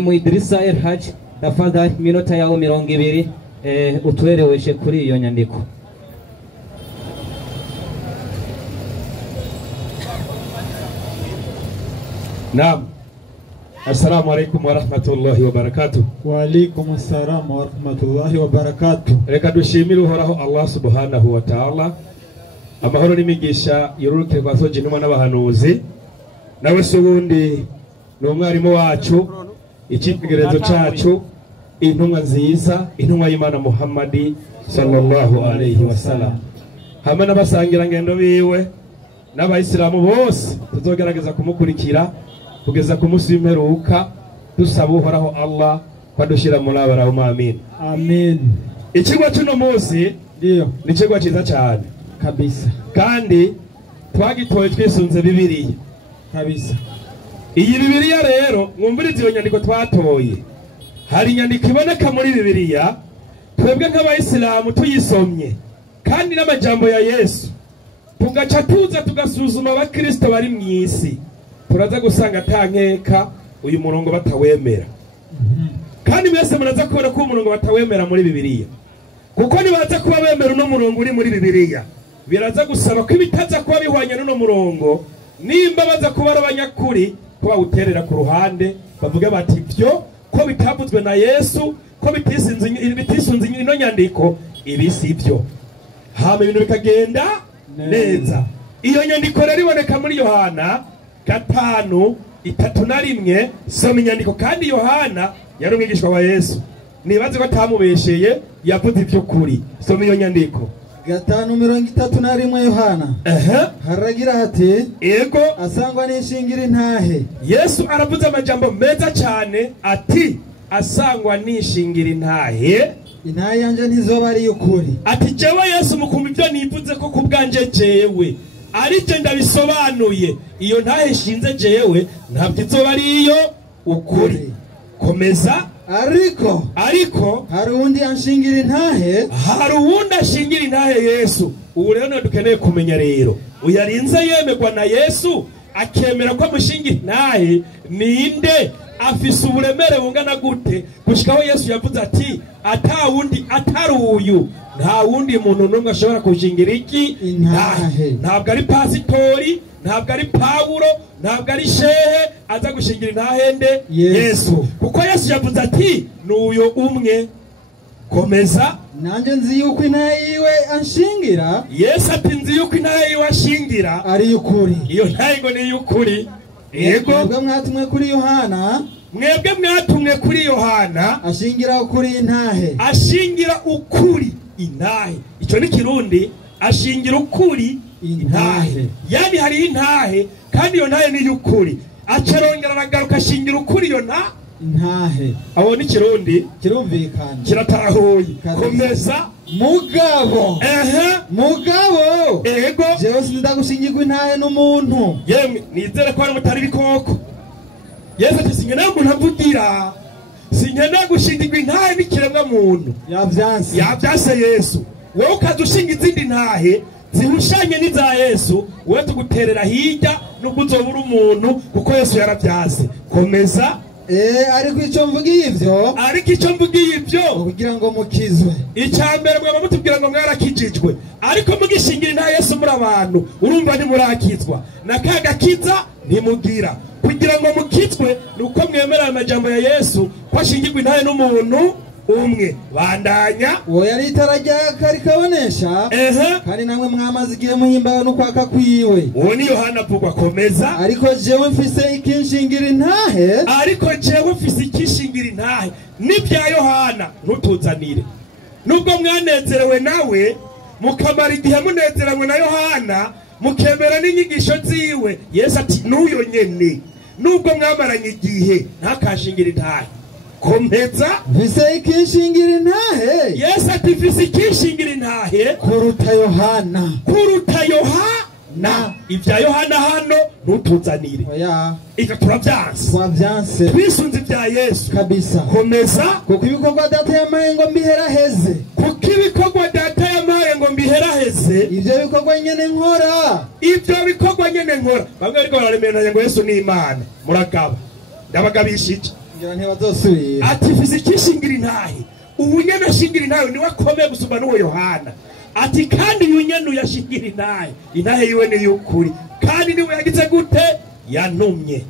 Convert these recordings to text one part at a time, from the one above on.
Muidirisa Elhaj tafadhali minota yao 200 utueleweshe kuri iyo nyandiko. Naam. Assalamu alaikum wa rahmatullahi wa barakatuh. Wa alaikum assalam wa rahmatullahi wa barakatuh. Reka dushimire uhoraho Allah subhanahu wa ta'ala. Amahoro n'imigisha yoruke kwa soje n'umwana n'abahanuzi. Nawe subundi n'umwarimu wacu, icyitegererezo cyacu, intumwa nziza, intumwa y'Imana Muhammad sallallahu alayhi wa sallam. Hamwe n'abasangira ngendo biwe n'abayisilamu bose tuzogerageza kumukurikira kugeza ku munsi w'imperuka, dusaba uhoraho Allah kwadushira muri abaraho. Amin. Amen. Ikigwa cy'uno munsi Ndio ni ikigwa cyiza cyane kabisa, kandi twagitoye twisunze Bibiliya kabisa. Iyi Bibiliya rero mwumvirize iyo nyandiko twatoye. Hari inyandiko iboneka muri Bibiliya twebwe nk'abayisilamu tuyisomye kandi n'amajambo ya Yesu tugaca tuza tugasuzuma abakristo bari mu isi, turaza gusanga tankeka uyu murongo batawemera. Kandi mwese muraza kubona ko umurongo batawemera muri Bibiliya, kuko nibaza kuba bemera uno murongo uri muri Bibiliya biraza gusaba ko ibitaza kuba bihwanye n'uno murongo, nimba baza kuba ari abanyakuri ko bawuterera ku ruhande bavuga bati byo ko bitavuzwe na Yesu, ko bitisunze ino nyandiko, ibi si byo, hama ibintu bikagenda neza. Iyo nyandiko rero iboneka muri Yohana 5:31. Soma inyandiko. Kandi Yohana yari umwigishwa wa Yesu, nibaze ko atamubesheye, yavuze ibyo kuri. Soma iyo nyandiko. 5:31 Yohana. Haragira hati Ego asangwa n'ishingira intahe. Yesu aravuze amajambo meza cyane ati asangwa n'ishingira intahe. Intahe yanje ntizoba ari ukuri. Ati jewe Yesu mukumva ibyo nivuze ko kubwanje jewe ari je ndabisobanuye, iyo ntahe shinze jewe ntabwo izoba ari iyo ukuri. Komeza. Ariko hari undi anshingira intahe, hari uwundi ashingira intahe Yesu. Ubu rero dukeneye kumenya rero uyarinze yemerwa na Yesu akemera ko amushingira intahe ninde, afise uburemere bungana gute, gushikaho Yesu yavuze ati atawundi atari uyu, nta wundi muntu n'umwe ashobora kushingira iki intahe. Ntabwo ari pasitori, ntabwo ari Pawulo, ntabwo ari shehe aza gushingira intahe nde Yesu, kuko Yesu yavuze ati n'uyo umwe. Komeza. Nanje nzi yuko intahe yiwe anshingira. Yesu ati nzi yuko intahe yiwe ashingira ari ukuri. Iyo ntahe ngo ni ukuri. Yego mwebwe mwatumwe kuri Yohana, mwebwe mwatumwe kuri Yohana ashingira ukuri intahe. Ashingira ukuri intahe, icyo ni Kirundi. Ashingira ukuri intahe, yani hari intahe kandi iyo ntahe ni ukuri. Acerongera aragaruka ashingira ukuri iyo ntahe. Abo ni Kirundi, kirumvikana, kiratahuye. Komeza. Mugabo. Mugabo. Ego jewe sindagushingirwa intahe n'umuntu. Yemwe nizere ko ari mutari bikoko. Yesu ati sinkeneye umuntu avugira, sinkeneye gushingirwa intahe n'ikiremwa muntu. Yavyase Yesu. Wowe ukadushinga izindi ntahe zihushanye n'iza Yesu, wowe tuguterera hirya n'ubwo uzobura umuntu, kuko Yesu yaravyase. Komeza. Ariko icyo mvugiye ibyo kugira ngo mukizwe. Icyambere mwaba mutubwira ngo mwarakijijwe, ariko mugishingira intahe Yesu muri abantu urumva ntimurakizwa, nakagakiza ntimugira. Kugira ngo mukizwe nuko mwemera amajambo ya Yesu ko ashingirwa intahe n'umuntu umwe. Bandanya. Uwo yari itarajya kari kabonesha, kandi namwe mwamaze igihe muhimbawe no kwaka kwiwe. Uwo ni Yohana avugwa. Komeza. Ariko jewe mfise ikinshingira intahe. N'ibya Yohana ntutuzanire. Nubwo mwanezerewe nawe mukamara igihe munezerewe na Yohana mukemera n'inyigisho ziwe, Yesu ati n'uyo nyene nubwo mwamaranye igihe ntakashingira intahe. Komeza. Mfise ikinshingira intahe. Yesu ati mfise ikinshingira intahe kuruta Yohana. Ibya Yohana hano ntutuzanire. Ika turabyanse. Twisunze ibya Yesu kabisa. Komeza. Kuko ibikorwa data yamaye ngo mbiheraheze. Ibyo bikorwa nyene nkora. Bamwe ariko bararemeranya ngo Yesu ni Imana. Muragaba. Ndabagabishije. ngira ntibazosubira ati fizikishingira intahe ubu nyene ashingira intahe niwe akomeye gusumba n'uwo Yohana ati kandi uyu nyene uyashingira intahe yiwe ni y'ukuri kandi niwe yagize gute yantumye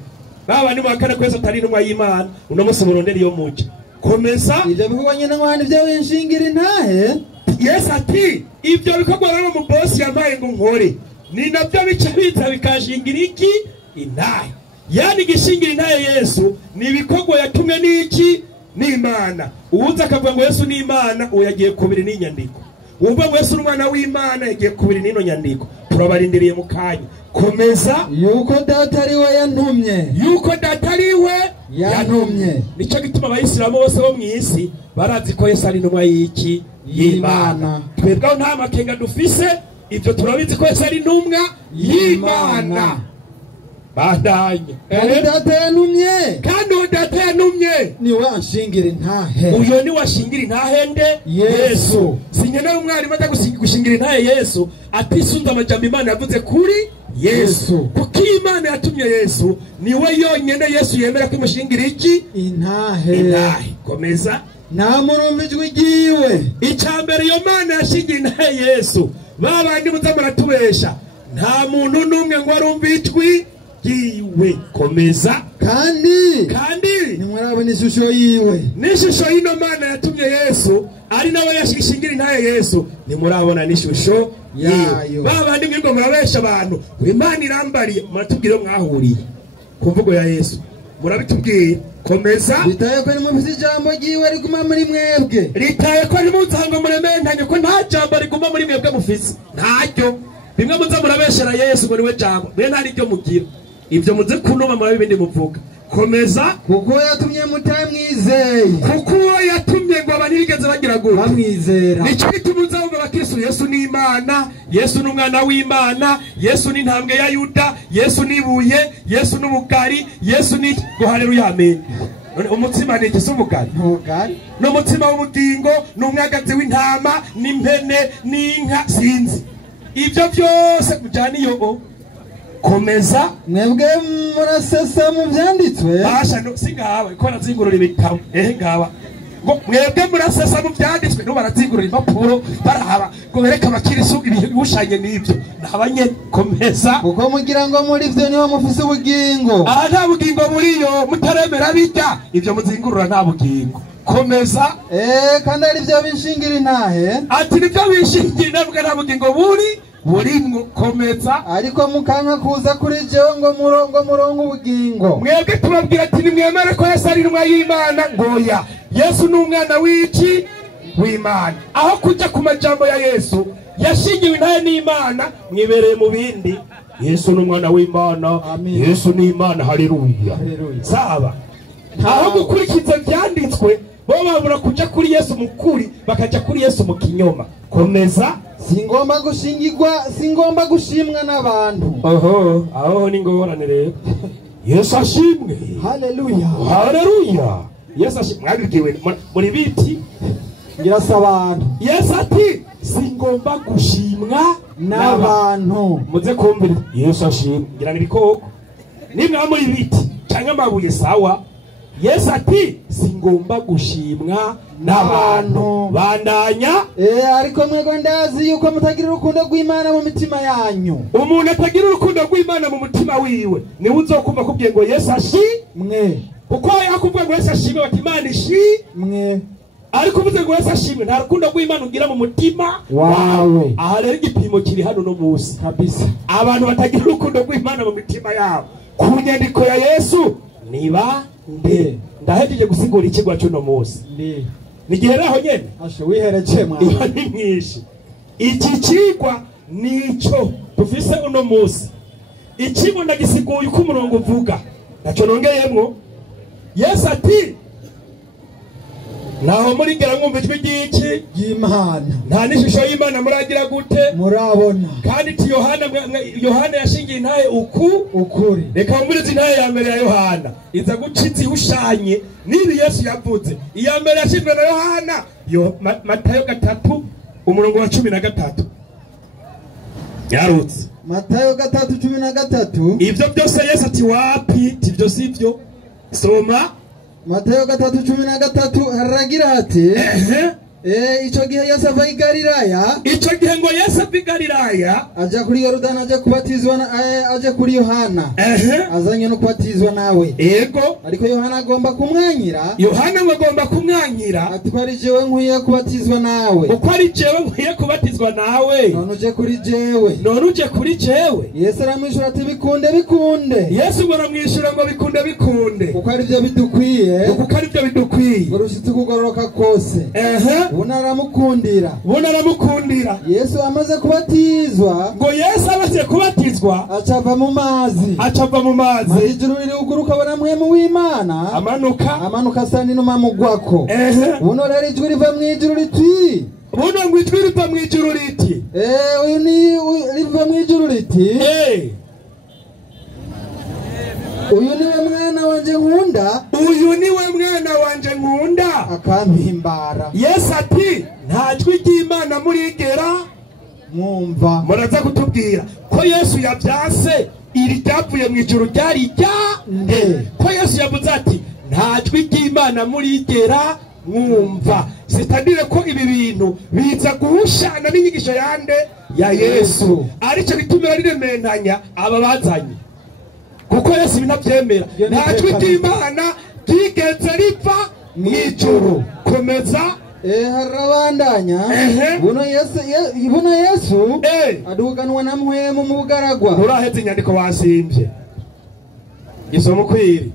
baba ni mwakana kwese atari intumwa y'Imana uno musi murondera iyo muca komeza ivyo bikorwa nyene nkwana ivyo winshingira intahe Yesu ati ibyo bikorwa rero mu boss yampaye ngo nkore ni nabyo bica biza bikashingira iki intahe yani gishingira intahe Yesu ni ibikorwa yatumwe n'iki n'Imana uwuza akavuga ngo Yesu ni Imana uwo yagiye kubiri n'inyandiko uvuga ngo Yesu n'umwana w'Imana yagiye kubiri n'ino nyandiko turabarindiriye mu kanya komeza yuko data ari we yantumye nico gituma abayisilamu bose bo mw'isi barazi ko Yesu ari intumwa y'iki y'Imana twebwe nta makenga dufise ibyo turabizi ko Yesu ari intumwa y'Imana bandanye kandi data yantumye ni wanshingira intahe uyo ni washingira intahe nde Yesu sinyene umwarimu aza gushingira intahe Yesu atisunza amajambo Imana yavuze kuri Yesu kuko Imana yatumye Yesu niwe yonyene Yesu yemera ko imushingira iki intahe komeza nta murumva ijwi ryiwe icambere iyo Mana yashingira intahe Yesu babandi muza muratubesha nta muntu n'umwe ngo arumva ijwi yiwe komeza kandi nimwarabona ishusho yiwe n'ishusho y'ino Mana yatumye Yesu ari nawe yashingira intahe Yesu nimurabona n'ishusho yayo babandi mwirwa murabesha abantu Imana irambariye muratubwire mwahuriye ku mvugo ya Yesu murabitubwira komeza ritaye ko nimufise ijambo ryiwe riguma muri mwebwe ritaye ko nimuzanga murementanye ko nta jambo riguma muri mwebwe mufise ntaryo bimwe muza murabeshera Yesu ngo niwe jambo mwe ntari ryo mugira ibyo muze kunoma muri bindi muvuga komeza kuko yatumye mutamwizeye kuko yatumye ngo abanigeze bagira gute bamwizera nico gitumuza ngo bakristo Yesu ni Imana Yesu n'umwana w'Imana Yesu ni ntambwe ya Yuda Yesu nibuye Yesu n'ubugari Yesu ni ngo haleluya amen umutsima ni gisubugari no mutsima w'ubugingo n'umwagazi w'intama n'impene n'inka sinzi ibyo byose kujaniyo komeza mwebwe murasesa mu byanditswe basha no singawe ko nazingurura ibitabo ngaba ngo mwebwe murasesa mu byanditswe no barazingurura impapuro barahaba ngo bereka abakirisu ibihushanye n'ibyo nabanye komeza kuko mugira ngo muri byo niho mufise ubugingo nta bugingo buriyo mutaremera bijya ibyo muzingurura nta bugingo komeza kandi ari byo binshingira intahe ati nibyo bishingira navuga nta bugingo burimwo komeza ariko mukanka kuza kuri jewe ngo murongo ubugingo mwebwe tubabwira ati nimwemere ko Yesu ari intumwa y'Imana ngoya Yesu n'umwana w'Imana aho kuja ku majambo ya Yesu yashingiwe intahe n'Imana mwibereye mu bindi Yesu n'umwana w'Imana Yesu ni Imana haleluya saba aho gukurikiza byanditswe bo babura kuja kuri Yesu mukuri bakaja kuri Yesu mu kinyoma komeza singomba gushimwa n'abantu aho ni ngorane rero Yesu ashimwe haleluya Yesu ashimwe mwabibwiwe muri biti ngirasa abantu Yesu ati singomba gushimwa n'abantu muze kumbira Yesu ashimwe ngira ibikoko nimwe muri biti cyangwa amabuye sawa Yesu ati singomba gushimwa n'abantu bandanya ariko mwego ndazi yuko mutagira urukundo rw'Imana mu mitima yanyu umuntu atagira urukundo rw'Imana mu mutima wiwe niwe uzokumva kubwiye ngo Yesu ashimwe kuko yakuvuga ngo Yesu ashimwe bati Imana ishimwe ariko uvuze ngo Yesu ashimwe nta rukundo rw'Imana ugira mu mutima wawe aha rero igipimo kiri hano no munsi kabisa abantu batagira urukundo rw'Imana mu mitima yabo ku nyandiko ya Yesu niba ndahejeje gusigura ikigwa cy'uno munsi nigihe raho nyene asho wihereje mwana ni mwishi iki kigwa nico tufise uno munsi ikigo ndagisiguye uko umurongo uvuga naco nongeyemwo Yesu ati naho muri ngera mwumva ijwi ry'iki y'Imana nta n'ishusho y'Imana muragira gute murabona kandi ti Yohana yashingiye intahe ukuri reka mburize intahe ya mbere ya Yohana iza guciza ihushanye nibi Yesu yavuze iya mbere yashinzwe na Yohana Matayo 3 umurongo wa 13 yarutse Matayo 3:13 ivyo byose Yesu ati wapi tivyo sivyo soma Matayo 3:13 haragira ati ico gihe Yesu ava i Galilaya, ico gihe ngo Yesu ava i Galilaya aja kuri Yorodani, aja kubatizwa aja kuri Yohana, azanye no kubatizwa nawe. Yego, ariko Yohana agomba kumwanyira, Yohana agomba kumwanyira ati ko ari jewe nkwiye kubatizwa nawe, uko ari jewe nkwiye kubatizwa nawe, none uje kuri jewe, none uje kuri jewe. Yesu aramwishura ati bikunde bikunde. Yesu ngo aramwishura ngo bikunde bikunde, kuko ari byo bidukwiye, kuko ari byo bidukwiye, ngo rushitse kugororoka kose. Unaramukundira, unaramukundira. Yesu amaze kubatizwa, ngo Yesu amaze kubatizwa acava mu mazi, acava mu mazi, ijuru riruguruka, bona muhemu w'Imana amanuka asa n'inuma mugwako. Buno rero ijwi riva mu ijuru riti, buno ngo ijwi riva mu ijuru riti, uyu ni riva mu ijuru riti, uyu niwe mwana wanje nkunda, uyu niwe mwana wanje nkunda, akampimbara. Yesu ati nta jwi ry'Imana murigera mwumva. Muraza kutubwira ko Yesu yabyase iri ryavuye mu ijuru ryari ryande, ko Yesu yavuze ati nta jwi ry'Imana murigera mwumva. Sitadire ko ibi bintu biza guhushana n'inyigisho yande ya Yesu, arico bituma rirementanya aba bazanye, kuko Yesu binabyemera nta jwi ry'Imana ryigeze riva mu ijuru. Komeza. Harabandanya. Buno Yesu aduganwa na muhemu mu bugaragwa. Uraheze inyandiko wasimbye isomo kwiri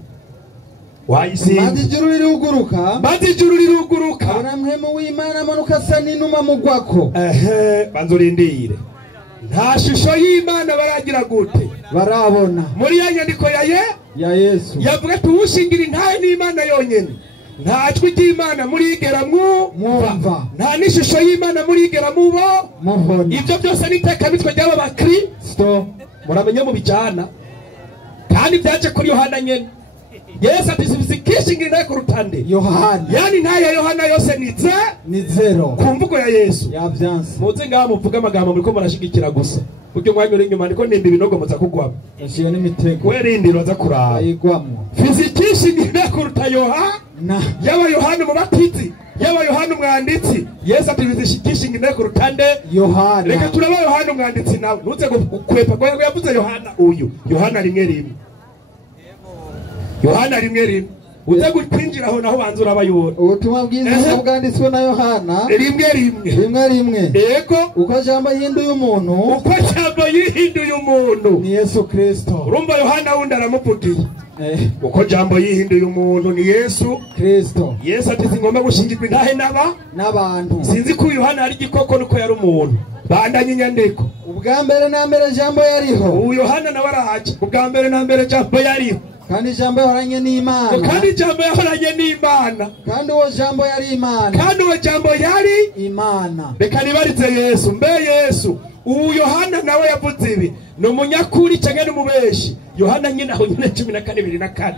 wayisimbye. Maze ijuru riruguruka, maze ijuru riruguruka, bona muhemu w'Imana amanuka asa n'inuma mugwako. Banzurindire, nta shusho y'Imana baragira gute barabona muri ya nyandiko ya Yesu yavuga tuwushingira intahe n'Imana yonyene. Nta jwi ry'Imana murigera mwumva, nta n'ishusho y'Imana murigera mubona. Ibyo byose n'iteka mitwe ry'aba bakristo muramenye mu bijana, kandi byaje kuri Yohana nyene. Yesu ati sibisikishingira intahe ku rutande Yohana, yani ntahe ya Yohana yose ni zero ku mvugo ya Yesu yabyanse. muze ngaha muvuga amagambo muriko murashigikira gusa, buryo mwanyura inyuma ndiko nimba ibinogo muza kugwamo, ashiye n'imitego werindira baza kuraba ayigwamo. Fizikishingira intahe ku ruta Yohana, yaba Yohana umubatizi, yaba Yohana umwanditsi. Yesu ati fizikishingira intahe ku rutande Yohana. Reka turaba Yohana umwanditsi nawe ntuze gukwepa ngo yavuze Yohana uyu. Yohana rimwe Yohana rimwe uze kwinjira aho naho banzura abayobora. Ubutumwa bwiza bwanditswe na Yohana rimwe. Yego, uko jambo yihinduye umuntu, ni Yesu Kristo. Urumva Yohana wundi aramuvugiye uko jambo yihinduye umuntu ni Yesu Kristo. Yesu ati singomba gushingirwa intahe n'abantu. Sinzi ko Yohana ari igikoko nuko yari umuntu. Bandanye inyandiko. Ubwa mbere na mbere jambo yariho. Uyu Yohana nawe arahaje. Ubwa mbere na mbere jambo yariho, kandi jambo yahoranye n'Imana, kandi jambo yahoranye n'Imana, kandi uwo jambo yari Imana, kandi uwo jambo yari Imana. Reka nibarize Yesu, mbe Yesu uyu Yohana nawe yavuze ibi ni umunyakuri cyangwa n'umubeshi? Yohana nyine aho nyine 14:24.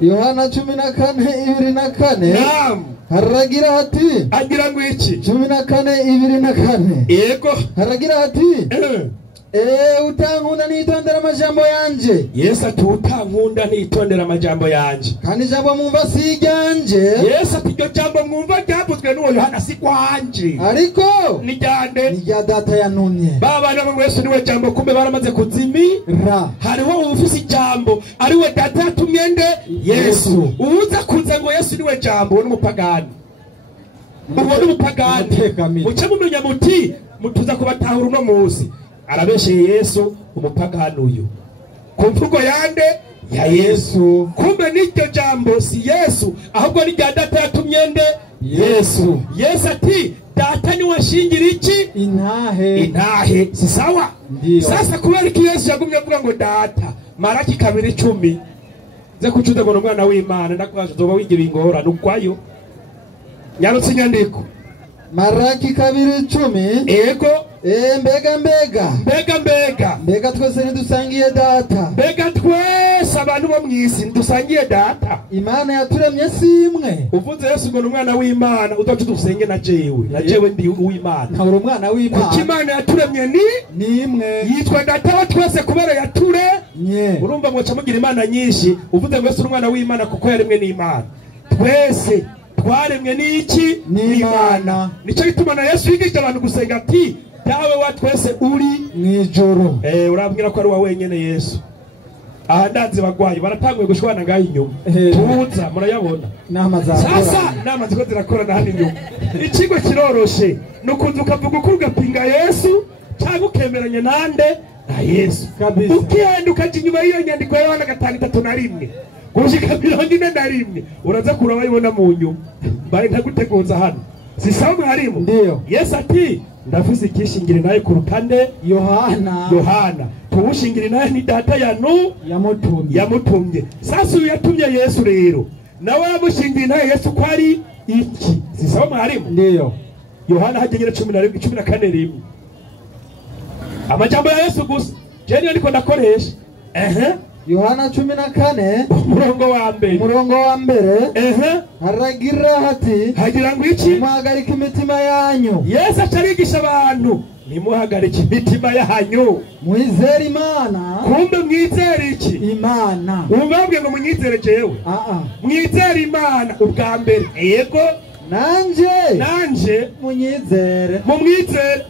Yohana 14:24. Naam. Haragira hati, agira ngo iki? 14:24. Yego, haragira hati utankunda nitondera amajambo yanje. Yesu ati utankunda nitondera amajambo yanje, kandi jambo mwumva si ryanje. Yesu ati iryo jambo mwumva ryavuzwe n'uwo Yohana si kwanje, ariko ni ryande, ni rya data yantumye. Babana ngo Yesu niwe jambo, kumbe baramaze kuzimira. Hariho ufise ijambo ariwe data yatumye nde Yesu. Uza kuza ngo Yesu niwe jambo n'umupagani, ubona umupagani muce mumenya muti mutuza kubatahura uno munsi arabesheye Yesu umupagani uyu ku mvugo yande ya Yesu. Kumbe n'iryo jambo si Yesu, ahubwo ni rya data yatumye nde Yesu. Yesu ati data ni washingira iki? Intahe. Si sawa? Sasa kubera iki Yesu yagumye avuga ngo data? Maraki 2:10 ze kucuza ngo umwana w'Imana ndakwaje zoba wigira ingora nukwayo nyarutse inyandiko. Maraki 2:10. Ego. Mbega twese ntidusangiye data. Mbega twese abantu bo mwisi ntidusangiye data. Imana yaturemye si imwe. Uvuze Yesu ngo umwana w'Imana utoce dusenge na jewe ndi uw'Imana. Nta umwana w'Imana. Kuko Imana yaturemye ni imwe. Yitwa data wa twese kubera yaturemye. Urumva ngo mugira Imana nyinshi. Uvuze ngo Yesu umwana w'Imana kuko yaremwe n'Imana. twese twaremwe n'iki? n'Imana. Nico gituma na Yesu yigisha abantu gusenga ati dawe wa twese uri mw'ijuru. Urabwira ko ari wa wenyene Yesu. Aha ndazi bagwayi baratanguye gushwana ngaho inyuma. Tuza murayabona. Sasa nama ziko zirakora na hano inyuma. Ikigo kiroroshe nukunza ukavuga uko ugapinga Yesu cyangwa ukemeranya nande na Yesu. Ukihenda ukaja inyuma y'iyo nyandiko ya Yohana 5:31 gushika 41 uraza kurabayibona mu nyuma. Bari ntaguteguza hano. Sisamu harimo. Ndiyo. Yesu ati ndafise ikishingire naye ku rutande Yohana tuwushingire naye ni data yamutumye. Sasa uyu yatumye Yesu rero nawe yamushingire naye Yesu ko ari iki? Sisamu harimo. Ndiyo. Yohana hagengera 14 amajambo ya Yesu gusa je ndiko ndakoresha. Yohana 14 umurongo wa mbere haragira hati hagira ngo iki? muhagarika imitima yanyu. Yesu acarigisha abantu nimuhagarika imitima yanyu mwizere Imana. Kumbe mwizere iki? Imana. Umbabwe ngo munyizere jewe? Mwizere Imana ubwa mbere. Yego nanje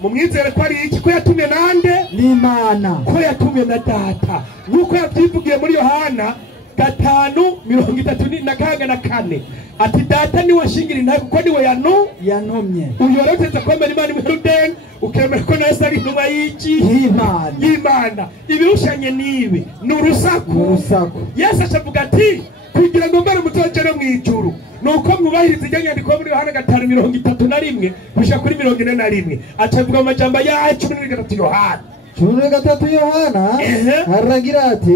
mumwizere ko ari iki? Ko yatumye nande? N'Imana. Ko yatumye na data nuko yabyivugiye muri Yohana 5:34 ati data ni washingira intaye kuko niwe yantumye. Uyoroteza kwemera Imana imurudeni ukemera ko Yesu ari intumwa y'iki? Y'Imana. Ibirushanye nibi n'urusaku. Yesu acavuga ati kugira ngo mbere mutogere mu ijuru nuko mwubahiriza inyandiko muri Yohana 5:31 gushika kuri 41 acavuga amajambo ya 13 Yohana 13 haragira ati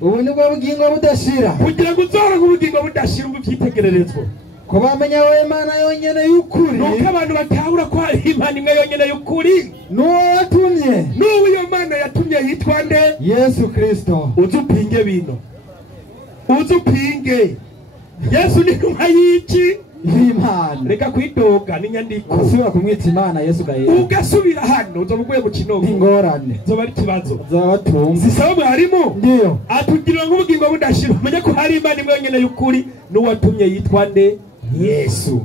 ubu nibwo bugingo budashira. Kugira ngo uzora ubugingo budashira ubyitegererezwa ko bamenya we Imana yonyene y'ukuri. Nuko abantu batahura ko ari Imana imwe yonyene y'ukuri. Nuwo yatumye. Nuwo iyo Mana yatumye yitwa nde? Yesu Kristo. Uzupinge bino. Uzupinge. Yesu ni intumwa y'iki? Imana. Reka kwidoga n'inyandiko. Usubira kumwita Imana Yesu gaye. Ugasubira hano uzobuguye mu kinogo. Ingorane. Zoba ari kibazo. Zabatumva. Sisabu harimo? Ndiyo. Atugira ngo ubugingo budashira. Menye ko hari Imana imwe yonyene y'ukuri n'uwatumye yitwa nde? Yesu.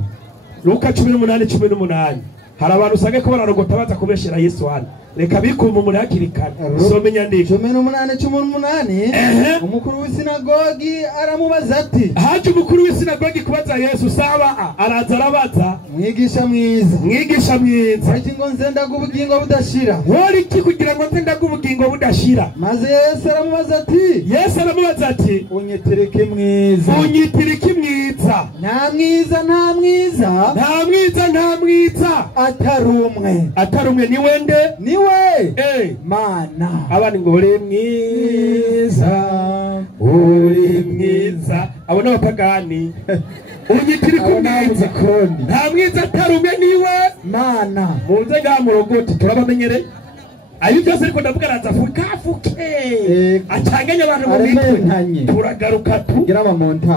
Luka 18:18 hari abantu usange ko bararogota baza kubeshera Yesu hano. Reka bikuma muri hakirikana. Some nyandiko 18:18 umukuru w'isinagogi aramubaza ati haje umukuru w'isinagogi kubaza Yesu saba araza arabaza mwigisha mwiza ati ngo nzendaga ubugingo budashira. Wari iki kugira ngo nzendaga ubugingo budashira? Maze Yesu aramubaza ati unyitirike mwiza. Nta mwiza atari umwe niwe Mana. Abandi ngo uri mwiza abo n'abapagani unyitirike mwiza. Nta mwiza atari umwe niwe Mana. Muze ngaha murogoti turabamenyere ayo byose ariko ndavuga araza fuke acanganya abantu mu mitwe. Turagaruka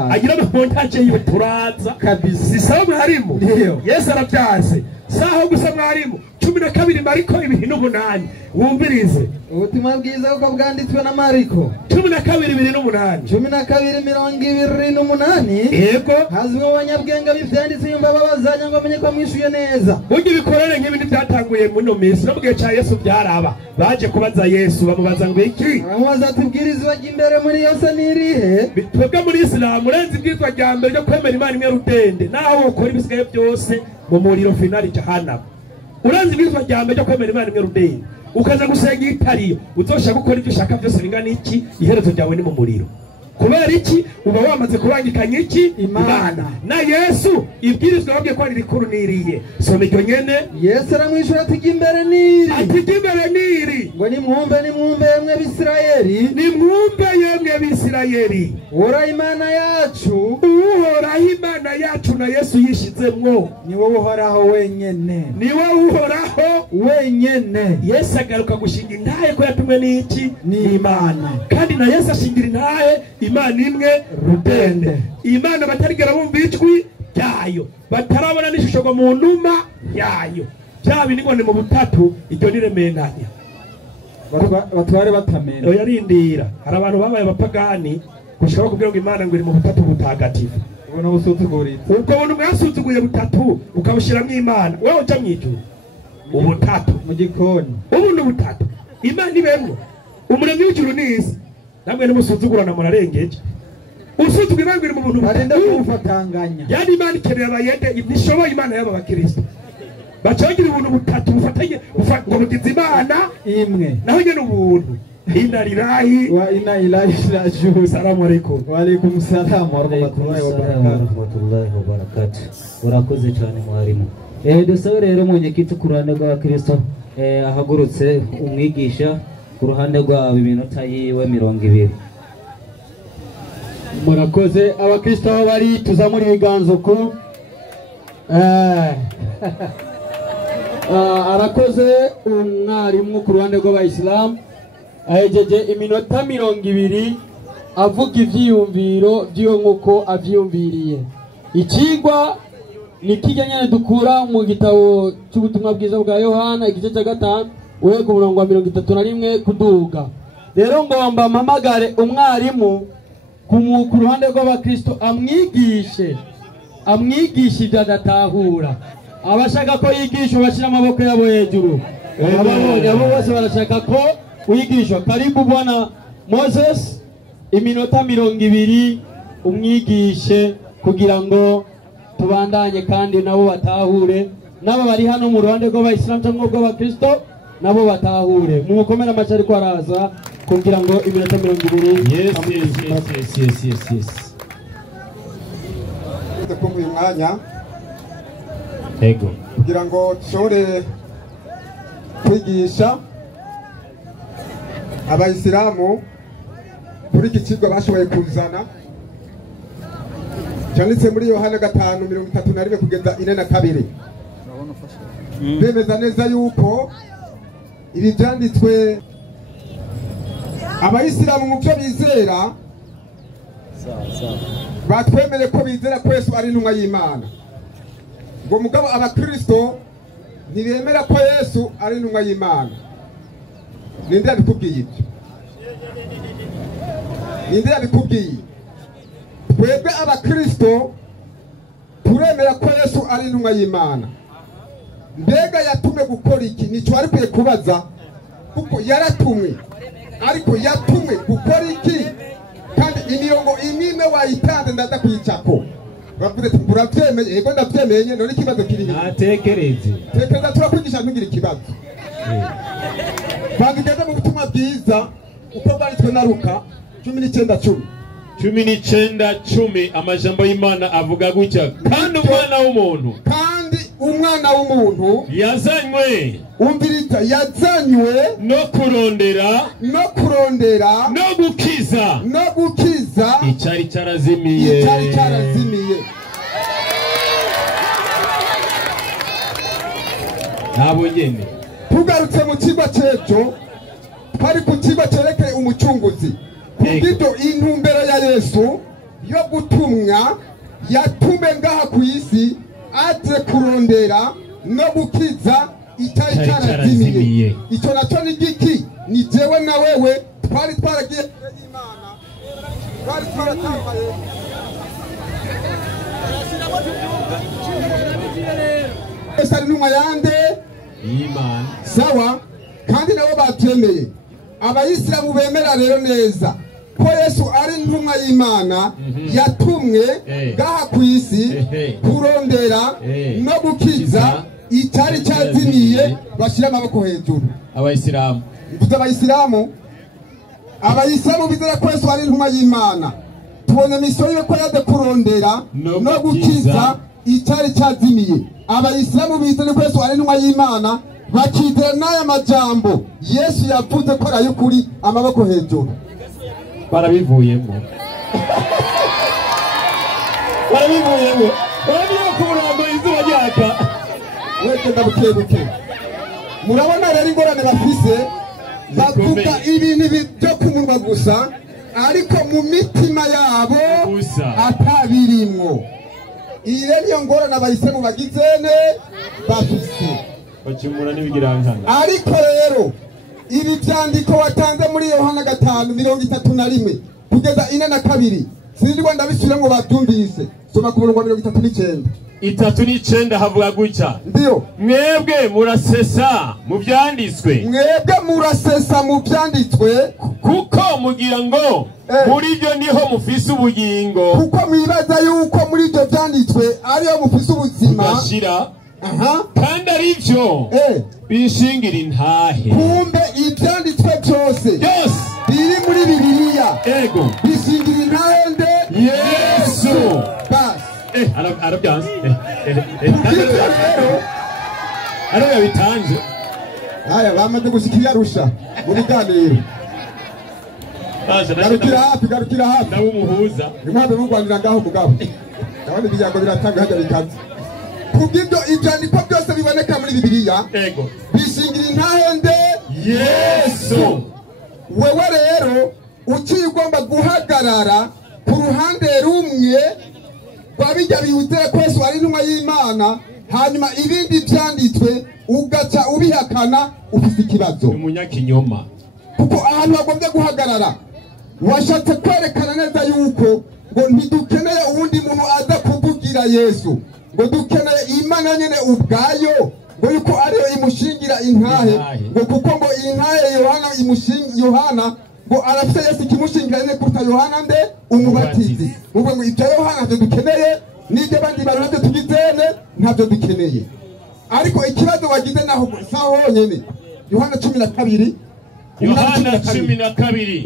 agira amamontage yiwe turaza kabisa. Sisamu harimo Yesu arabyaze saho gusa mwarimu 12 Mariko 2:8 wumvirize ubutumwa bwiza uko bwanditswe na Mariko 12:2:8 yego hazwe abanyabwenge bivyanditse yumva babazanya ngo amenye ko mwishuye neza. Ujye bikorere nk'ibindi byatanguye muno minsi no bwiye cha Yesu byaraba baje kubaza Yesu bamubaza ngo iki? Amubaza ati bwirizwa ry'imbere muri yose nirihe? Twebwe muri Islam urenze ibwirizwa rya mbere ryo kwemera Imana imwe rudende naho ukora ibisigaye byose mu muriro finali jahannam. Uranzi ibizwa ryambe ryo kwemera Imana imwe rudende ukaza gusenga itariyo uzoshaka gukora ibyo ushaka byose bingana iki? Iherezo ryawe ni mu muriro. Kubera iki? Uba wamaze kubangikanya iki? Imana na Yesu ibwirizwa babwiye ko ari rikuru niriye. Some iryo nyene Yesu aramwishura ati imbere niri ngo nimwumve yemwe Bisirayeli ura Imana yacu na Yesu yishizemwo niwe uhoraho wenyene. Yesu agaruka gushinga intaye ko yatumwe n'iki? N'Imana. Kandi na Yesu ashingira intaye Imana imwe rudende. Imana batarigera bumva ijwi ryayo batarabona n'ishusho mu numa yayo byabi ningone mu butatu iryo nirementanya batware batamena. Oya rindira hari abantu babaye abapagani gushaka kugira ngo Imana ngo iri mu butatu butagatifu ubona busuzuguritse ubwo buntu mwasuzuguye butatu ukabushyiramo imana wowe uca mu ijuru ubutatu mu gikoni ubuntu butatu imana ibemwo umuremyi w'ijuru n'isi namwe nimusuzugurana murarengeje usuzugura imana biri mu buntu barenda butatu kubufatanganya yani imana ikeneye abayede nishoboye imana y'aba bakristo bacagira ubuntu butatu bufatanye ngo bugize imana imwe naho nyene ubuntu inna lillahi wa inna ilaihi rajiun. Assalamu alaikum. Wa alaikum salam wa rahmatullahi wa barakatuh. Urakoze cyane mwarimu. Dusabe rero mwenyekiti ku ruhande rw'abakristo ahagurutse umwigisha ku ruhande rwabo iminota yiwe 20. Murakoze abakristo aho bari tuzamura ibiganzo ku arakoze umwarimu ku ruhande rw'abayisilamu ahejeje iminota 20 avuga ivyiyumviro by'iyo nkuko avyiyumviriye. Ikigwa ni kijyanye dukura mu gitabo cy'ubutumwa bwiza bwa Yohana igice cya 5 uwe ku murongo wa 31 kuduga. Rero ngomba mpamagare umwarimu ku ruhande rw'abakristo amwigishe ibyo adatahura. Abashaka ko yigisha bashyira amaboko yabo hejuru. Ababonye abo bose barashaka ko wigisha. Karibu bwana Moses, iminota 20 umwigishe kugira ngo tubandanye kandi nabo batahure. Nabo bari hano mu ruhande rw'abayisilamu cyangwa rw'abakristo nabo batahure. Mumukomera amashari ko araza kugira ngo iminota 20. Yes. Uyu mwanya ego kugira ngo dushobore kwigisha abayisilamu kuri iki kigo bashoboye kuzana cyanditse muri Yohana 5:31 kugeza 4:2. Bemeza neza yuko ibi byanditswe abayisilamu mu byo bizera batwemere ko bizera ko Yesu ari intumwa y'Imana. Ngo mugabo abakristo ntibemera ko Yesu ari intumwa y'Imana. Ninde yabikubwiye ibyo? Ninde yabikubwiye? Twebwe abakristo turemera ko Yesu ari intumwa y'Imana. Mbega yatumwe gukora iki? Nicyo ari kwiye kubaza kuko yaratumwe. Ariko yatumwe gukora iki? Kandi imirongo imwe wayitanze ndaza kuyicako. Bavuze ati urabyemeye, yego ndabyemeye, none ikibazo kiri he? Natekereze. Tekereza turakwigisha ntugira ikibazo. Bagigeze mu butumwa bwiza uko bwanditswe na Luka 19:10 amajambo y'Imana avuga gutya kandi umwana w'umuntu yazanywe umviriza yazanywe no kurondera no gukiza icyari cyarazimiye. Nabo nyene tugarutse mu kigo cyejo twari ku kigo cyerekeye umucunguzi kubw'ibyo intumbero ya Yesu yo gutumwa yatume ngaha ku isi aje kurondera no gukiza icyari cyarazimiye. Icyo nacyo ni giki? Ni jewe na wewe twari twaragiye Imana, twari twaratambaye Yesu ari intumwa yande Imana. Sawa, kandi nabo batemeye. Abayisilamu bemera rero neza ko Yesu ari intumwa y'Imana yatumwe ngaha ku isi kurondera no gukiza icyari cyazimiye. Bashyira amaboko hejuru Abayisilamu. Mvuze abayisilamu bizera ko Yesu ari intumwa y'Imana. Tubonye misiyo yo ko yaje kurondera no gukiza icyari cyazimiye. Abayisilamu bizera ko Yesu ari intumwa y'Imana bakizera n'aya majambo Yesu yavuze ko ari ukuri. Amaboko hejuru. Barabivuyemo. Barabiyo ku murongo izuba ryaka. Weke ndabukebuke. Murabona rero ingorane bafise bavuga ibintu byo kumunwa gusa ariko mu mitima yabo atabirimwo. Iyi rero niyo ngorane abayisilamu bagizene bafise. Bakimura n'ibigirankana. Ariko rero ibi byandiko watanze muri Yohana 5:31 kugeza 4:2 sinzi ngo ndabisubira ngo babyumvise. soma ku murongo wa 39. 39 havuga gutya. Ndiyo. Mwebwe murasesa mu byanditswe. Mwebwe murasesa mu byanditswe kuko mugira ngo muri byo niho mufise ubugingo. Kuko mwibaza yuko muri byo byanditswe ariyo mufise ubuzima. Bashira. Kandi ari byo bishingira intahe. Kumbe ibyanditswe byose biri muri Bibiliya ego bishingira intahe nde? Yesu. Bas arabyanze ariyo yabitanze. Haya bamaze gushikira rusha mu biganiro. Garukira hafi nawe umuhuza nimwabe mugwanira ngaho mugabo abandi bijyago biratanga hajya bikaze. Kubw'ibyo ibyandiko byose biboneka muri Bibiliya ego bishingira intahe nde? Yesu. Wewe rero uciye ugomba guhagarara ku ruhande rumwe rwa bijya biyuteye ko Yesu ari intumwa y'Imana, hanyuma ibindi byanditswe ugaca ubihakana, ufite ikibazo. Umunyakinyoma. Kuko ahantu wagombye guhagarara washatse kwerekana neza yuko ngo ntidukeneye uwundi muntu aza kuvugira Yesu, ngo dukeneye Imana nyene ubwayo, ngo yuko ariyo imushingira intahe, ngo kuko ngo intahe Yohana ngo arafite Yesu kimushingira nyene kuruta Yohana nde umubatizi. Ngo ibyo Yohana ntabyo dukeneye, n'ibyo abandi bantu ntabyo tugizene ntabyo dukeneye. Ariko ikibazo wagize naho saho honyene Yohana 12 Yohana 12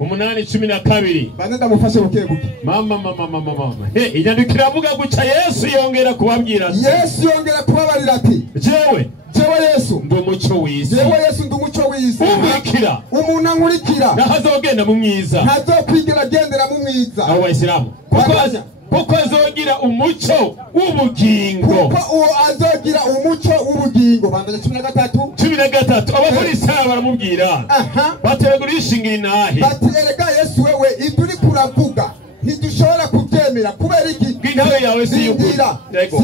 8:12 banenda mufashe bukebuke. Mama inyandiko iravuga guca Yesu yongera kubabwira ati Yesu yongera kubabarira ati jewe Yesu ndi umucyo w'isi. Jewe Yesu ndi umucyo w'isi. Umurikira umuntu ankurikira ntazogenda mu mwiza, ntazokwigera agendera mu mwiza. abo bayisilamu kuko azogira umucyo w'ubugingo. Kuko uwo azogira umucyo w'ubugingo. Bandanya 13 abafarisayo baramubwira bategura ishingira intahe bati erega Yesu wewe ibyo uri kuravuga ntidushobora kubyemera. Kubera iki? intahe yawe si y'ukuri.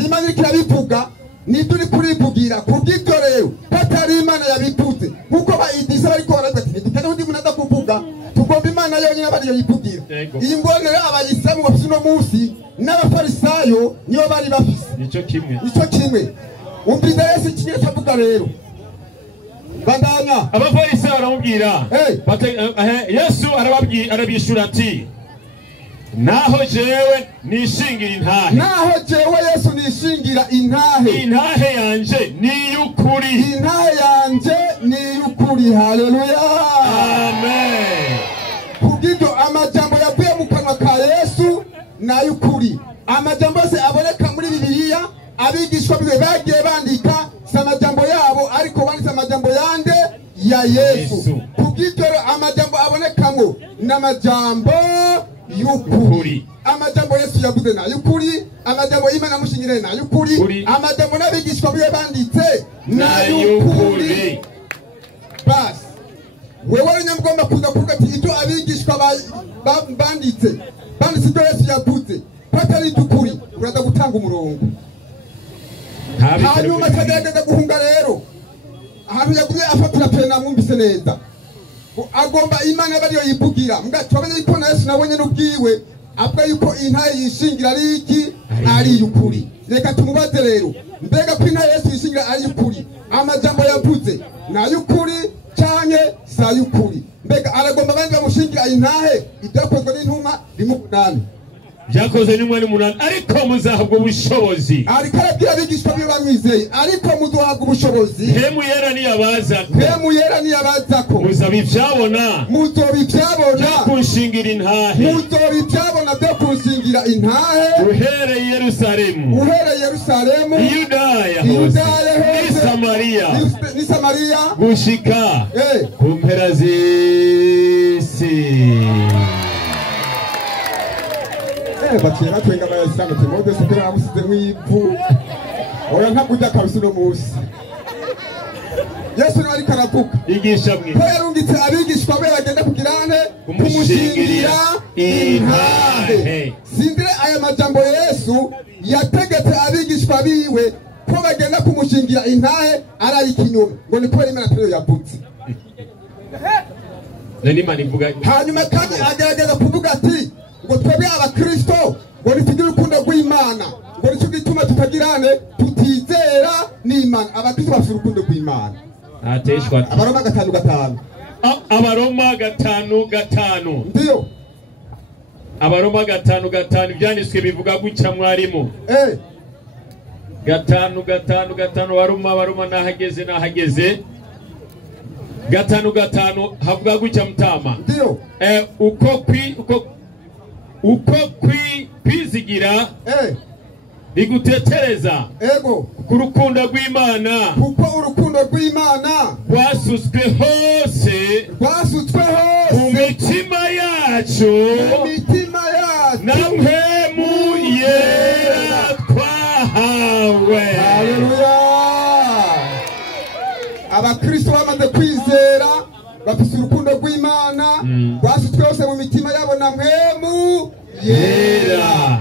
Imana iri kirabivuga nibyo uri kurivugira. Kubw'ibyo rero batari Imana yabivuze nkuko bayidisa bariko baravuga ati ntidukene undi muntu aza kuvuga, tugomba Imana yonyine abariyo yivugira. Iyi mbonere abayisilamu bafise uno munsi n'abafarisayo niyo bari bafise nico kimwe. Umviriza Yesu ikinyere cyavuga rero. Bandanya abafarisayo baramubwira Yesu arabishura ati naho jewe nishingira intahe. Naho jewe Yesu nishingira intahe. Intahe yanje ni y'ukuri. Intahe yanje ni y'ukuri. Haleluya. Amen. Kubw'ibyo amajambo yavuye mu kanwa ka Yesu na y'ukuri. Amajambo yose aboneka muri Bibiliya abigishwa biwe bagiye bandika si amajambo yabo, ariko banditse amajambo yande ya Yesu. Kubw'ibyo amajambo abonekamo n'amajambo y'ukuri. Amajambo Yesu yavuze na y'ukuri, amajambo Imana amushingire na y'ukuri, amajambo n'abigishwa biwe banditse na y'ukuri. Bas wewe nyamugomba kuza kuvuga ati ibyo abigishwa banditse ibyo Yesu yavuze patari y'ukuri, uraza gutanga umurongo. Hanyuma akagerageza guhunga rero ahantu yagumye afatira pena. Mwumvise neza agomba Imana bariyo yivugira. Mugacobanye yuko na Yesu nabonye n'ubwiwe avuga yuko intahe yishingira ari iki? Ari y'ukuri. Reka tumubaze rero, mbega ko intahe Yesu yishingira ari y'ukuri, amajambo yavuze na y'ukuri canke sa y'ukuri? Mbega aragomba abandi bamushingira intahe? Ibyakozwe n'intumwa 8 byakoze n'umwanya 8 ariko muzahabwa ubushobozi. Ariko arabwira abigishwa biwe bamwizeye, ariko muzohabwa ubushobozi. Hemu yera niyabazako muzobivyabona byo kunshingira intahe. Muzobivyabona byo kunshingira intahe uhereye Yerusalemu, Yudaya hose ni Samariya gushika ku mpera z'isi. Bakiye batwenga abayisilamu ati Mose sikira amusize mwivu oya ntabujya kabisa no munsi. Yesu nawe ariko aravuga igisha mwe ko yarungitse abigishwa be bagenda kugirane kumushingira intahe. Sindire aya majambo Yesu yategetse abigishwa biwe ko bagenda kumushingira intahe arayikinyuma, ngo ni kubera Imana atariyo yavuze. Nani mani vuga hanyuma kandi agerageza kuvuga ati ngo twebwe abakristo ngo nitugire urukundo rw'Imana ngo nicyo gituma tutagirane tutizera n'Imana. Abakristo bafite urukundo rw'Imana. ateshwa Abaroma 5:5. Abaroma 5:5 Ndiyo. Abaroma 5:5 ibyanditswe bivuga gutya mwarimu. 5:5 Abaroma nahageze 5:5 havuga gutya mutama. Ndiyo. Uko kwizigira bigutetereza Ego. ku rukundo rw'Imana, kuko urukundo rw'Imana rwasutswe hose mu mitima yacu namwe mu yera twahawe. Haleluya. Abakristo bamaze kwizera bafite urukundo rw'Imana rwasutswe hose mu mitima yabo namwe mu yera.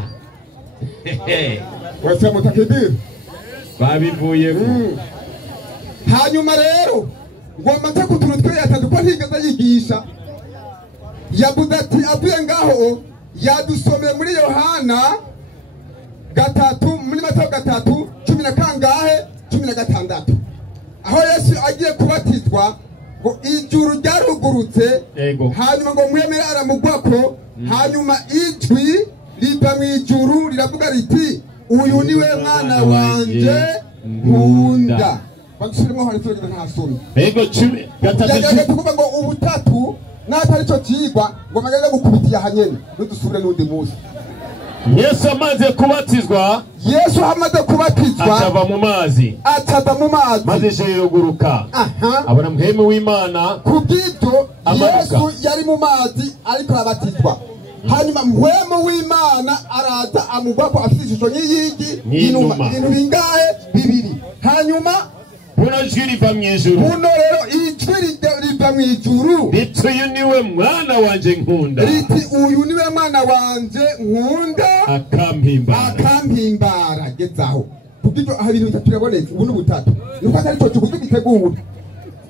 Wese mutakibiri babivuye hanyuma rero ngomba nta kutuntu tweyatandukwa ntigeze yigisha yavuze ati avuye ngaho yadusomeye muri Yohana 3 muri Matayo 3:10 aho Yesu agiye kubatizwa ngo ijuru ryarugurutse hanyuma ngo mwemere aramugwako hanyuma ijwi riva mu ijuru riravuga riti uyu niwe mwana wanje nkunda. Bagusubiremo hano turagenda ntasomye. Ego 10:3 kuvuga ngo ubutatu natari cyo kigwa ngo magana gukubitiya hanyene nudusubire n'undi munsi. Yesu amaze kubatizwa atava mu mazi maze shiruguruka abona muhemu w'Imana. Kubw'ibyo Yesu yari mu mazi ariko arabatizwa hanyuma muhemu w'Imana araza amugwako afite ishusho y'iyigi inuma ibintu bingahe bibiri hanyuma buno jwi riva mu ijuru buno rero ijwi riva mu ijuru riti uyu niwe mwana wanje nkunda akampimbara gezaho kubw'ibyo aha ibintu bitatu birabonetse ubu n'ubutatu nuko atari cyo kuvuga itegura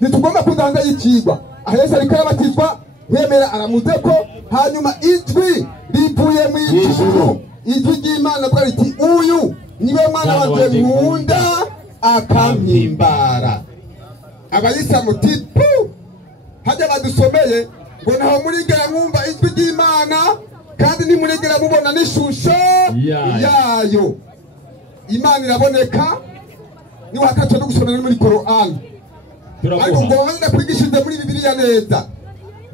ntitugomba kudanza y'ikigwa aha Yesu ariko arabatizwa wemera aramuzeko hanyuma ijwi rivuye mu ijuru ijwi ry'Imana bwa riti uyu niwe mwana wanje nkunda akampimbara. Abayisa mutipu hajya badusomeye ngo naho murigera mwumva ijwi ry'Imana kandi ntimurigera mubona n'ishusho yayo. Imana iraboneka ni wakatwa no gusomera muri Qur'an ariko ngo wenda kwigishije muri Bibiliya neza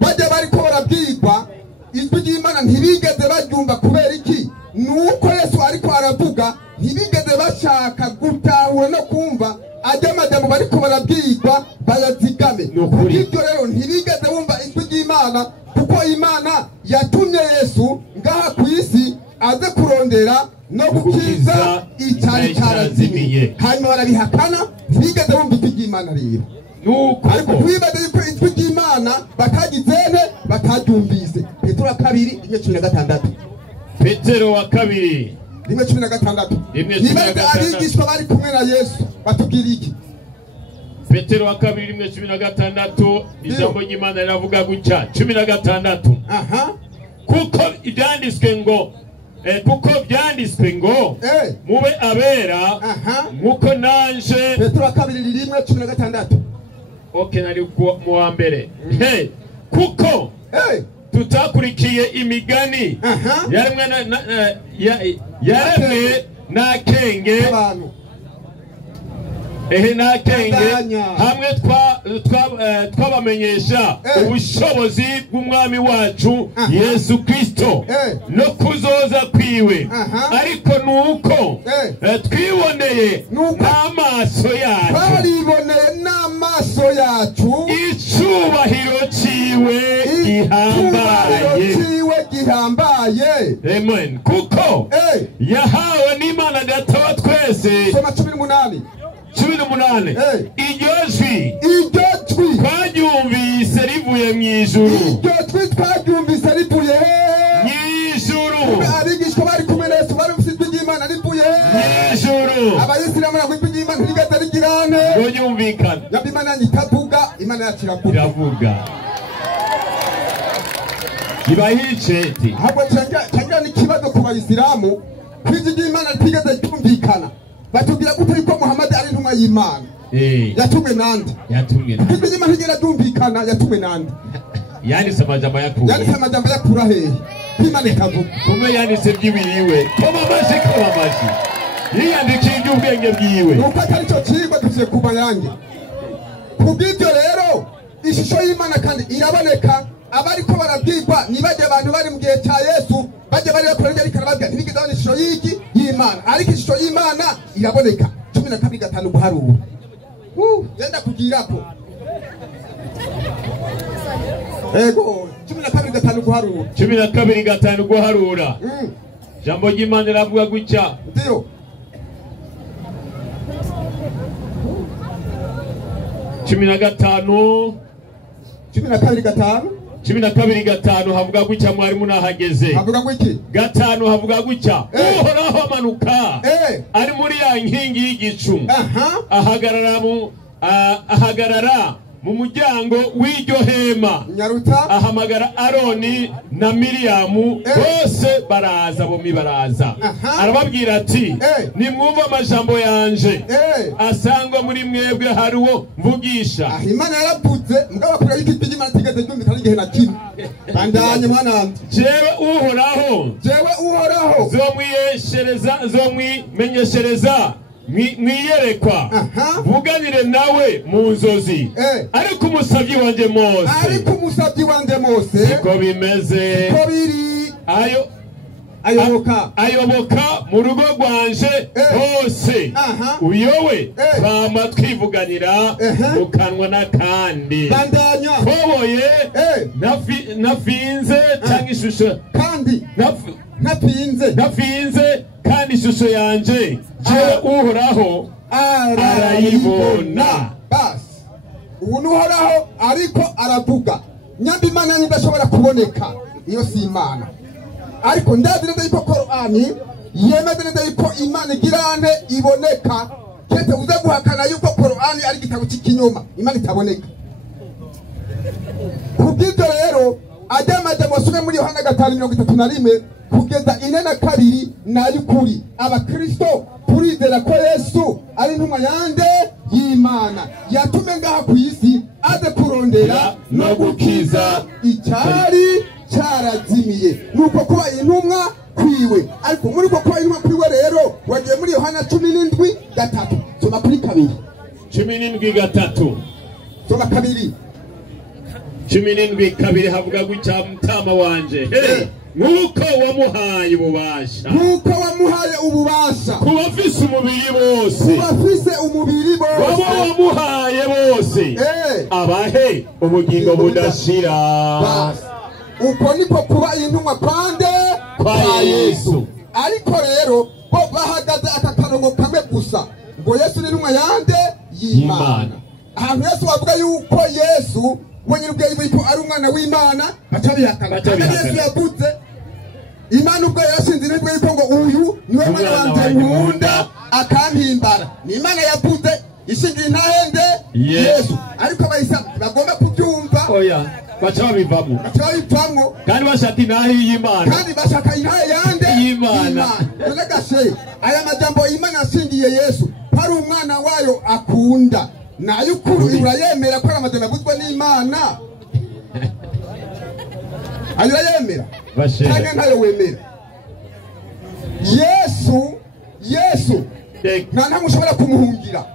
bajya bariko barabwirwa ijwi ry'Imana ntibigeze baryumva kubera iki nuko Yesu ariko aravuga ntibigeze bashaka gutahura no kumva ajya amajambo bariko barabwirwa bayazigame. Ibyo rero ntibigeze bumva ijwi ry'Imana kuko Imana yatumye Yesu ngaha ku isi aze kurondera no gukiza icyari cyarazimiye hanyuma barabihakana ntibigeze bumva ijwi ry'Imana rero ariko twibaze yuko ijwi ry'Imana batagizene bataryumvise. Petero 2:16 Petero wa 2 16 nibaze abigishwa bari kumwe na Yesu batubwira iki? Petero wa 2:16 ijambo ry'Imana riravuga gutya 16 kuko byanditswe ngo mube abera nkuko nanje. Petero 2:16 nari mu wa mbere kuko tutakurikiye imigani yaremwe n'akenge hamwe twabamenyesha ubushobozi bw'umwami wacu Yesu Kristo no kuzoza kwiwe ariko nuko twiboneye n'amaso yacu icubahiro ciwe gihambaye. Amen. Kuko yahawe n'Imana Data wa twese. Soma 18 iryo jwi twaryumvise rivuye mu ijuru. Abigishwa bari kumwe na Yesu bari mufite ry'Imana rivuye mu ijuru. Abayisilamu nabo ijwi ry'Imana rigata rigirane yumvikana Imana nyitavuga Imana yakiravuga. ibahiceti ahubwo cyangwa n'ikibazo ku bayisilamu kwizigira imana ritigeze ryumvikana batubwira gute yuko Muhammad ari intumwa y'Imana yatumwe nande kwizigira imana ntigera ryumvikana yatumwe nande yanditse amajambo yakura hehe kw'Imana ikavuga kumwe yanditse by'iwiwe koma amashi yiyandikiye iby'ubwenge bwiwe nuko atari cyo kigwa dufite kuba yanjye kubw'ibyo rero ishusho y'Imana kandi iraboneka abariko barabwirwa nibajye abantu bari mu gihe cya Yesu bajye bari bakorera ariko arababwira ntibigeze babona ishusho y'Imana ariko ishusho y'Imana iraboneka 12:5 guharura genda kugirako ego 12:5 guharura 12:5 guharura jambo ry'Imana riravuga gutya ndio 12:5 havuga gutya mwarimu nahageze havuga gutya 5 havuga gutya uhoraho amanuka ari muri ya nkingi y'igicu ahagarara mu muryango w'iryo hema nyaruta ahamagara Aroni na Miriyamu bose baraza bombi baraza arababwira ati nimwumva amajambo yanje asangwa muri mwebwe hari uwo mvugisha Imana yaravuze mugabo kuri y'ikiti y'Imana tigeze ryumvikana igihe na kimwe bandanye mwana jewe uhoraho zomwimenyeshereza mwiyerekwa vuganire nawe mu nzozi ariko umusabyi wanje Mose siko bimeze ko biri ayoboka mu rugo rwanje hose uyowe twama twivuganira mu kanwa n'akandi koboye nafinze cyangwa ishusho kandi nafinze kandi ishusho yanje jewe uhoraho arayibona basi ubu n'uhoraho ariko aravuga nyamba Imana idashobora kuboneka iyo si Imana ariko ndazi neza yuko Korani yemeza neza yuko Imana igirane iboneka kete uze guhakana yuko Korani ari igitabo cy'ikinyoma Imana itaboneka kubw'ibyo rero ajyamaje musome muri Yohana 5:31 kugeza 4:2 n'ayukuri abakristo turizera ko Yesu ari intumwa yande y'Imana yatume ngaha ku isi aze kurondera no gukiza icyari cyarazimiye nuko kuba intumwa kwiwe ariko muri ko kuba intumwa kwiwe rero wagiye muri Yohana 17:3 soma kuri 2 17:3 soma 2 17:2 havuga gutya mutama wanje nuko wamuhaye ububasha kubafise umubiri bose wamuhaye bose abahe ubugingo budashira uko niko kuba intumwa kwande kwa Yesu ariko rero bo bahagaze akakarongo kamwe gusa ngo Yesu ni intumwa yande y'Imana ahantu Yesu bavuga yuko Yesu wenyine ubwe yuko ari umwana w'Imana bacabihakana Yesu yavuze Imana ubwo yashinze nibwo yuko ngo uyu niwe mwana wanje nkunda akampimbara ni Imana yavuze ishingira intahende Yesu ariko abayisa bagomba kubyumva bacabivamo kandi bashaka intahe y'Imana kandi bashaka intahe yande y'Imana none gashe aya majambo Imana yashingiye Yesu hari umwana wayo akunda nayo ukuri urayemera ko aramajana buzwa n'Imana ayo yemera cyane ntayo wemera Yesu nta mushobora kumuhungira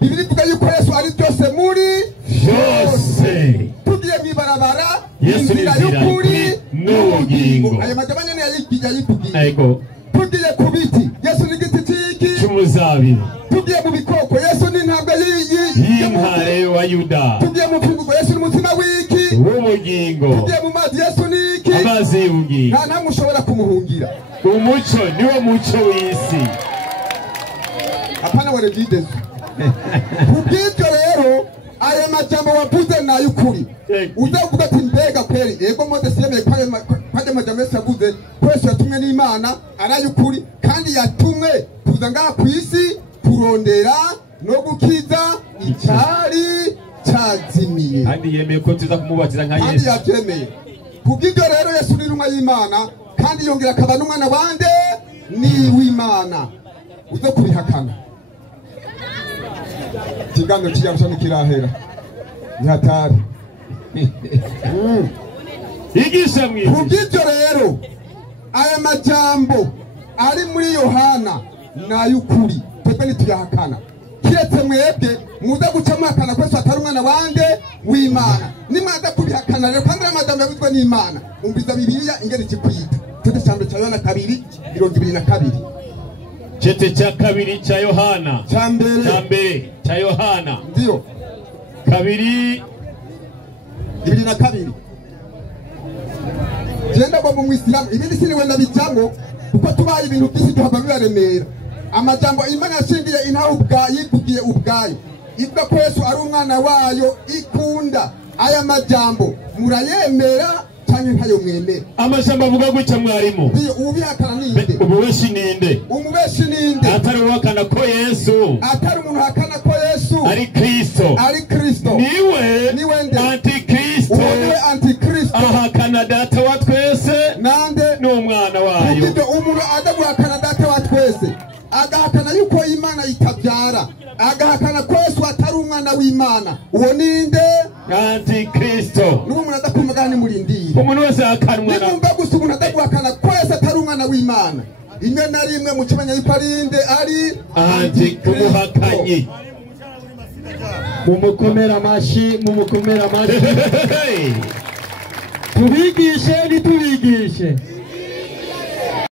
Bibiliya ivuga yuko Yesu ari byose muri byose tugiye mwibarabara inzira y'ukuri n'ubugingo ayo majambo nyene yayikugiye tugiye ku biti Yesu ni igiti cy'iki cy'umuzabibu tugiye mu bikoko Yesu ni intambwe y'intare wa Yuda tugiye mu mfunguko Yesu ni umutima w'iki w'ubugingo tugiye mu mazi Yesu ni iki amazi y'ubugingo nta mushobora kumuhungira umuco niwo muco w'isi apana wale vides kubw'ibyo rero aya majambo wavuze n'ay'ukuri uzavuga ati mbega kweri yego Mose yemeye kwaje majambo Yesu yavuze ko Yesu yatumwe n'Imana aray'ukuri kandi yatumwe kuza ngaha ku isi kurondera no gukiza icyari cyazimiye kandi yemeye ko tuza kumubatiza nka Yesu kandi yabyemeye kubw'ibyo rero Yesu ni intumwa y'Imana kandi yongera akaba n'umwana wande ni w'Imana. Uzo kubihakana ikiganiro kijya nikirahera ntihatari yigisha mwiza. kubw'ibyo rero aya majambo ari muri Yohana n'ay'ukuri twebwe ntituyahakana, kiretse mwebwe muza guca muhakana ko Yesu atari umwana wande w'Imana. Nimwaza kubihakana rero kandi amajambo yavuzwe n'Imana, umviza Bibiliya ingene ikikwita. Cete ca mbere ca Yohana 2:22. Cete ca kabiri ca Yohana Ca mbere ca Yohana ndiyo 2:22. Genda ngo mu Mwisilamu ibindi siniwenda bijamwo kuko tubaye ibintu byinshi tuhava bibaremera. Amajambo Imana yashingiye intaho yivugiye ubwayo ivuga ko Yesu ari umwana wayo ikunda. Aya majambo murayemera cyane ntayo mwemera? Amajambo avuga gutya mwarimu. Ndiyo ubihakana ninde? Umubeshi ninde? Umubeshi ninde? Atari uhakana ko Yesu, atari umuntu hakana ko Yesu ari Kristo, niwe antikristo. Niwe antikristo ahakana data wa twese nande n'umwana wayo. Kuko umuntu adaguhakana data wa twese agahakana yuko Imana itabyara, agahakana ko Yesu atari umwana w'Imana, uwo ninde? Antikristo. Nuko umuntu adakumagana murindiye umuntu wese ahakana umwana. Nimumva gusa umuntu adaguhakana ko Yesu atari umwana w'Imana, imwe na rimwe mu kimenya yiparinde ari antikumuhakanyi. Mumukomera amashi. Tubigishe nitubigishe.